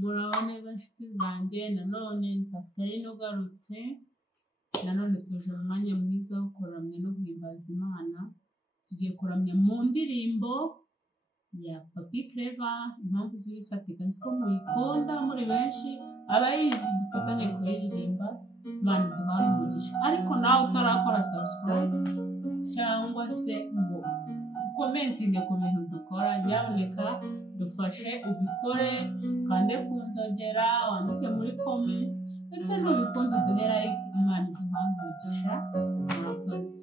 Muraba neza nshuti zanjye, nanone ni Pascaline ugarutse, nanone tuje mu mwanya mwiza wo kuramya no guhimbaza Imana. Tugiye kuramya mu ndirimbo ya Papi Clever, impamvu zibifatika. Nzi ko muyikunda muri benshi, abayizi dufatanye kuyiririmba. Imana iduhane umugisha. Ariko nawe utarakora subscribe cyangwa se ngo commentinge ku bintu dukora, nyamuneka dufashe ubikore, kandi ku nzogera wandike muri comment, ndetse n'ubikunda duhe like. Imana iduhane umugisha. Murakoze.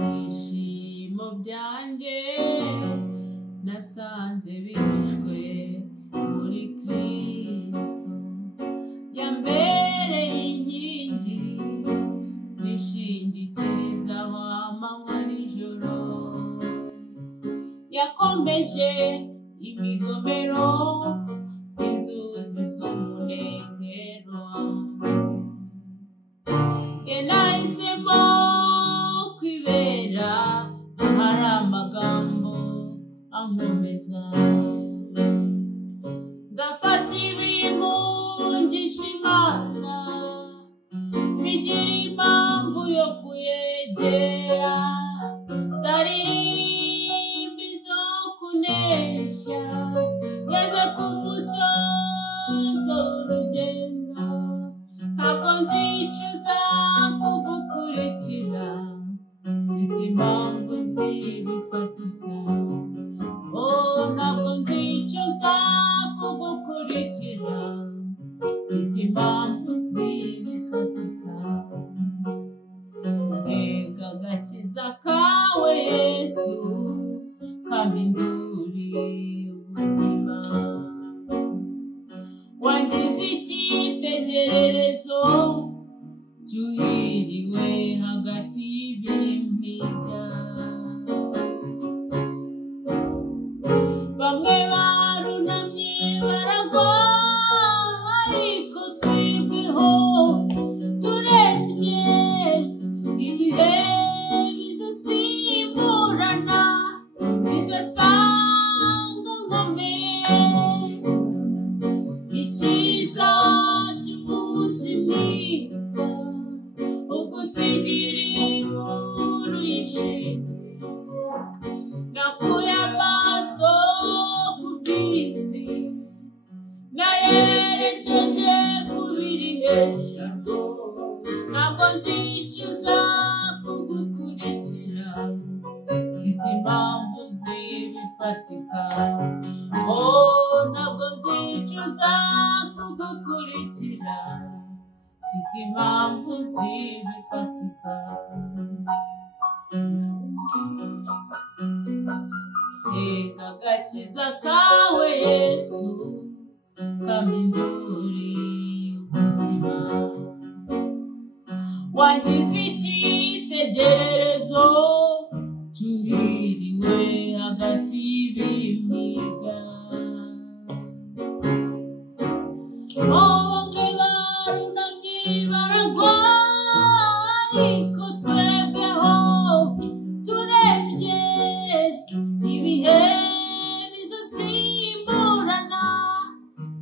Ibyishimo byanjye nasanze bihishwe muri Kristo, yambereye inkingi nishingikirizaho amanywa n'ijoro, yakomeje imigomero inzuzi z'umunezero wanjye. Nahisemo kwibera ahari amagambo ankomeza, nzafata ibimungisha Imana bigira impamvu yo kuyegera, zaririmba izo kunesha ngeze ku musozo w'urugendo. Ntabwo nzicuza kugukurikira, mfite impamvu zibifatika. Ntabwo nzicuza kugukurikira, mfite impamvu zibifatika. Mbega agakiza kawe Yesu, kampinduriye ubuzima, wangize icyitegererezo cyuhiriwe hagati y'impinga. Bamwe barunamye baragwa, ariko twebweho turemye ibihe bizasimburana, bizasanga nkomeye. Icyiza cy'umunsi mwiza ugusigira inkuru yishimye, nakuye amaso ku by'isi nayerekeje ku biri hejuru. Ntabwo nzicuza kugukurikira, mfite impamvu zibifatika. Ntabwo nzicuza kugukurikira, mfite impamvu zibifatika. Reka agakiza kawe Yesu, kampinduriye ubuzima, wangize icyitegererezo cyuhiriwe hagati y'impinga. Bamwe barunamye baragwa, ariko twebweho turemye ibihe bizasimburana,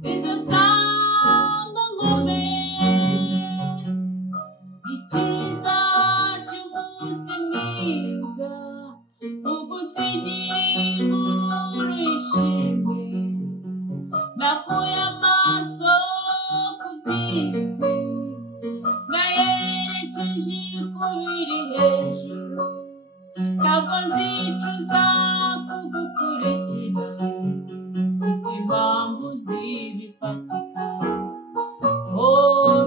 bizasanga nkomeye. Icyiza cy'umunsi mwiza ugusigira inkuru yishimye, nakuye amaso ku by'isi nayerekeje ku biri hejuru. Ntabwo nzicuza kugukurikira, mfite impamvu zibifatika.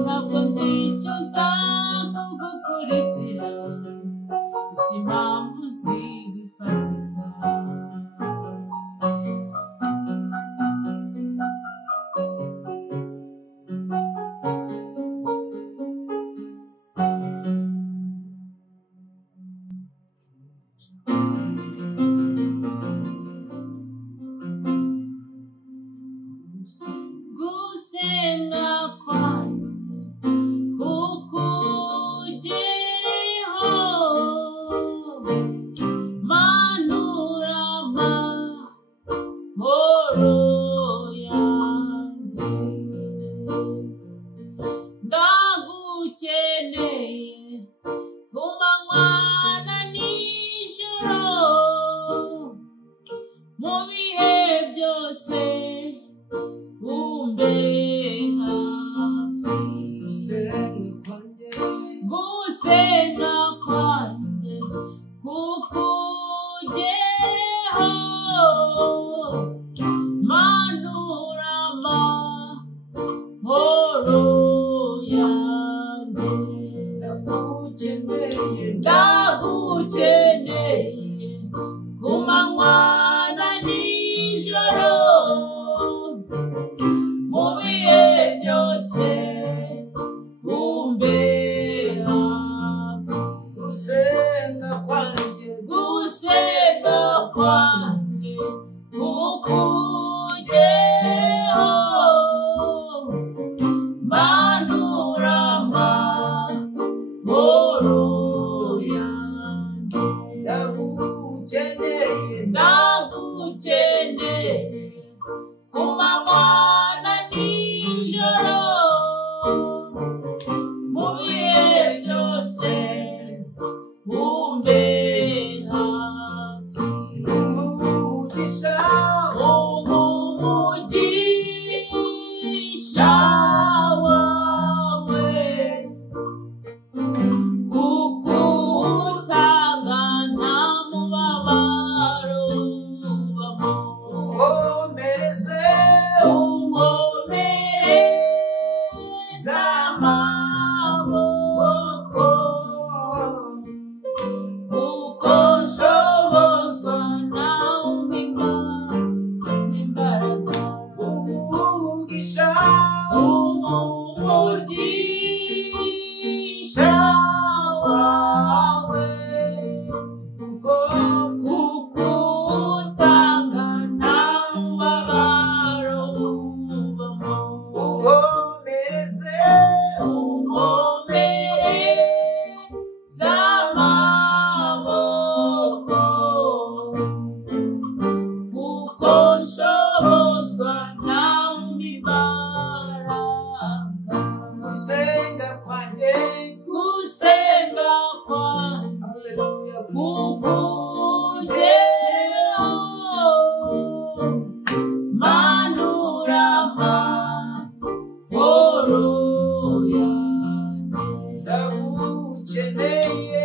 Ntabwo nzicuza kugukurikira, mfite impamvu zibifatika. gusenga kwanjye kukugereho manura amahoro yanjye ndagukeneye ku manywa na nijoro mu bihe byose umbe hafi gusenga kwanjye kukugereho manura amahoro yanjye ndagukeneye ku manywa na nijoro mu bihe byose umbe hafi umugisha wawe kukutanga nta mubabaro ubamo unkomereze amaboko uko nshobozwa nawe imbaraga umugisha wawe kukutanga nta mubabaro ubamo unkomereze amaboko uko nshobozwa nawe imbaraga gusenga kwanjye kukugereho manura amahoro yanjye ndagukeneye